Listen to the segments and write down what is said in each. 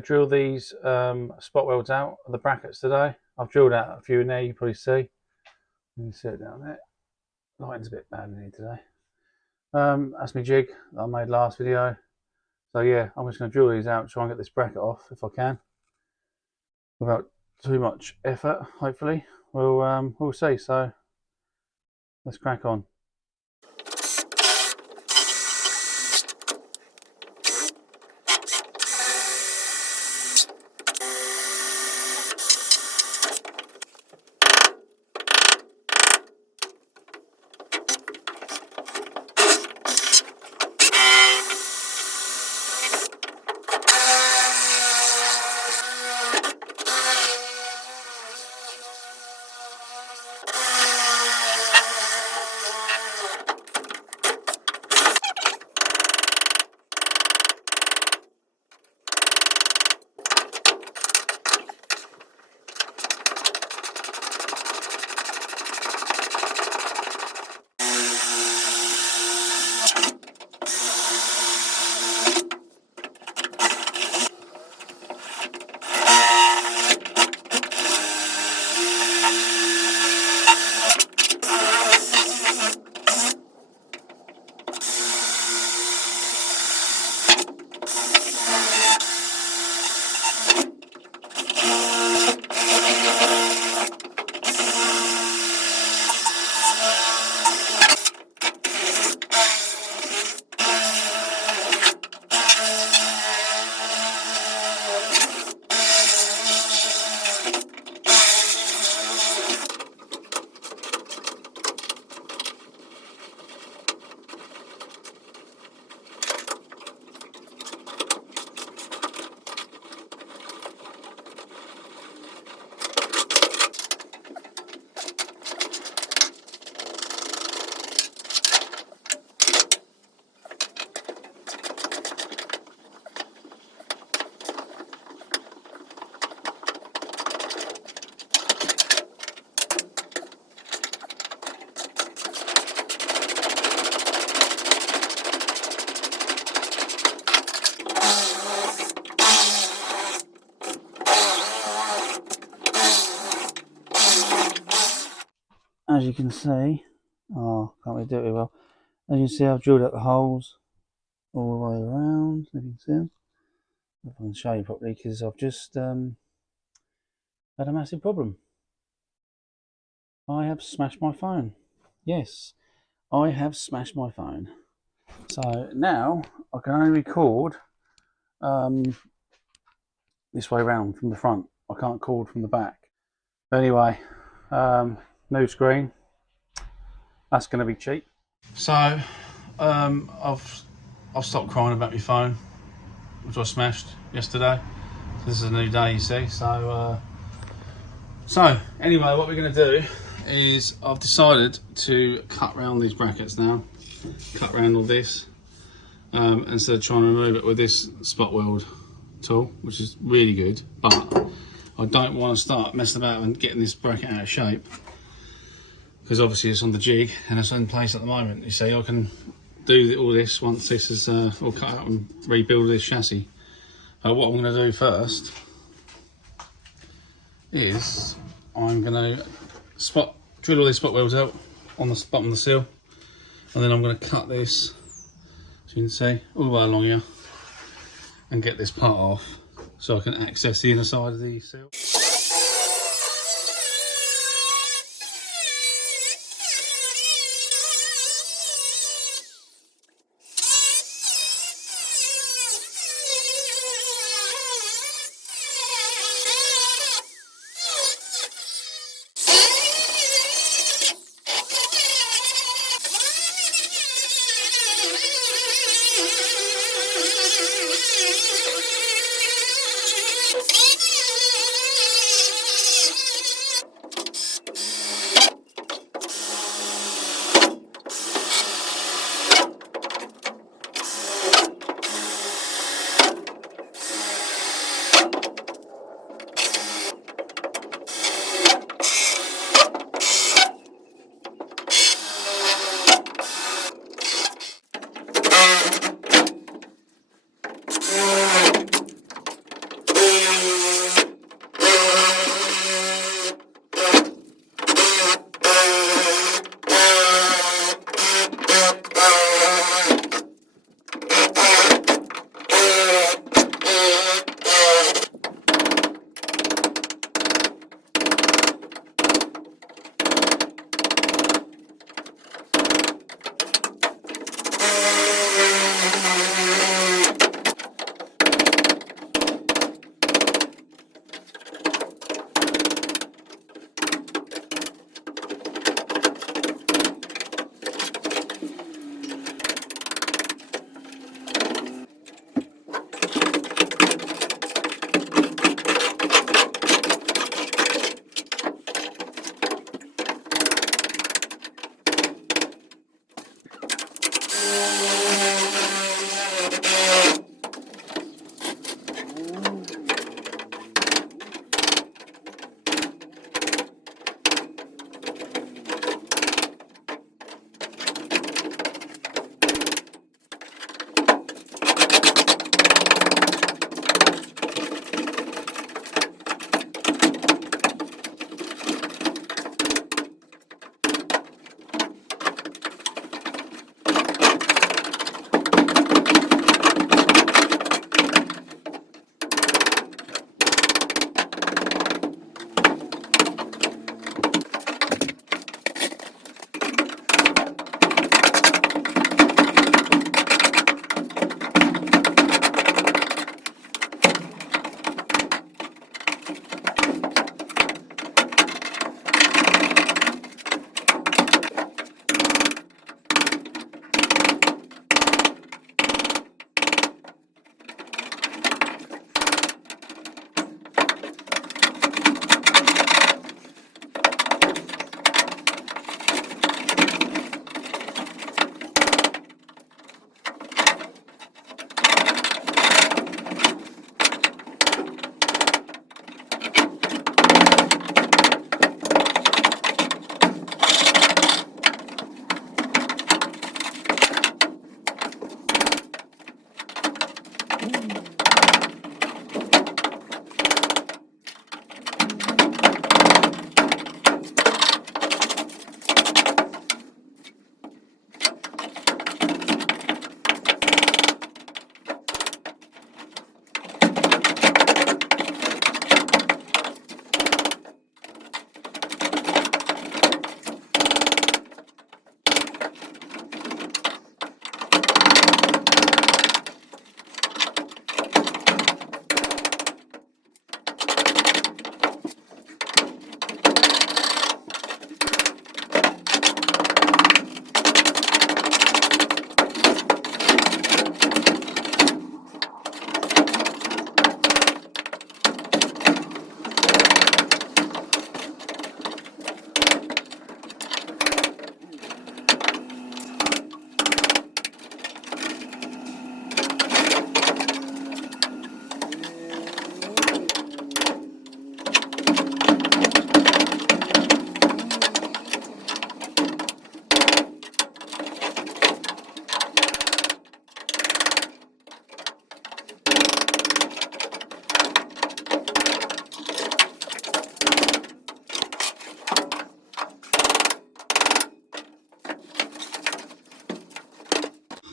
going to drill these spot welds out of the brackets today. I've drilled out a few in there, you can probably see. You can see it down there. Lighting's a bit bad in here today. That's my jig that I made last video. So yeah, I'm just going to drill these out, try and get this bracket off if I can, without too much effort. Hopefully, we'll see. So let's crack on. As you can see, can't really do it very well. As you can see, I've drilled out the holes all the way around. If you can see them, if I can show you properly, because I've just had a massive problem. I have smashed my phone. Yes, I have smashed my phone. So now I can only record this way around from the front. I can't record from the back. But anyway, new screen. That's going to be cheap. So I've stopped crying about my phone, which I smashed yesterday. This is a new day, you see. So anyway, what we're going to do is I've decided to cut round these brackets now. Cut round all this instead of trying to remove it with this spot weld tool, which is really good. But I don't want to start messing about and getting this bracket out of shape, because obviously it's on the jig and it's in place at the moment. You see, I can do all this once this is all cut out and rebuild this chassis. What I'm going to do first is I'm going to drill all these spot welds out on the bottom of the sill, and then I'm going to cut this, as you can see, all the way along here, and get this part off so I can access the inner side of the sill.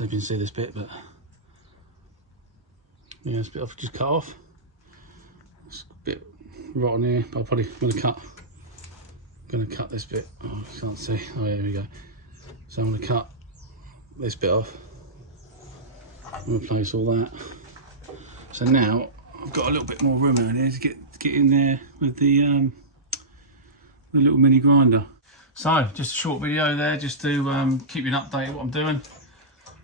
don't know if you can see this bit, but yeah, this bit I've just cut off. It's a bit rotten here, but I'm probably going to cut this bit. Oh, I can't see. Oh yeah, here we go. So I'm going to cut this bit off and replace all that. So now I've got a little bit more room in here to get in there with the little mini grinder. So just a short video there, just to keep you an update of what I'm doing.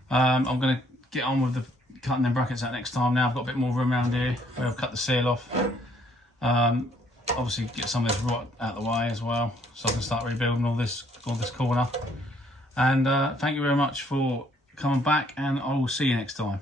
I'm going to get on with the cutting them brackets out next time. Now I've got a bit more room around here where I've cut the seal off. Obviously get some of this rot out of the way as well, so I can start rebuilding all this corner. And thank you very much for coming back, and I will see you next time.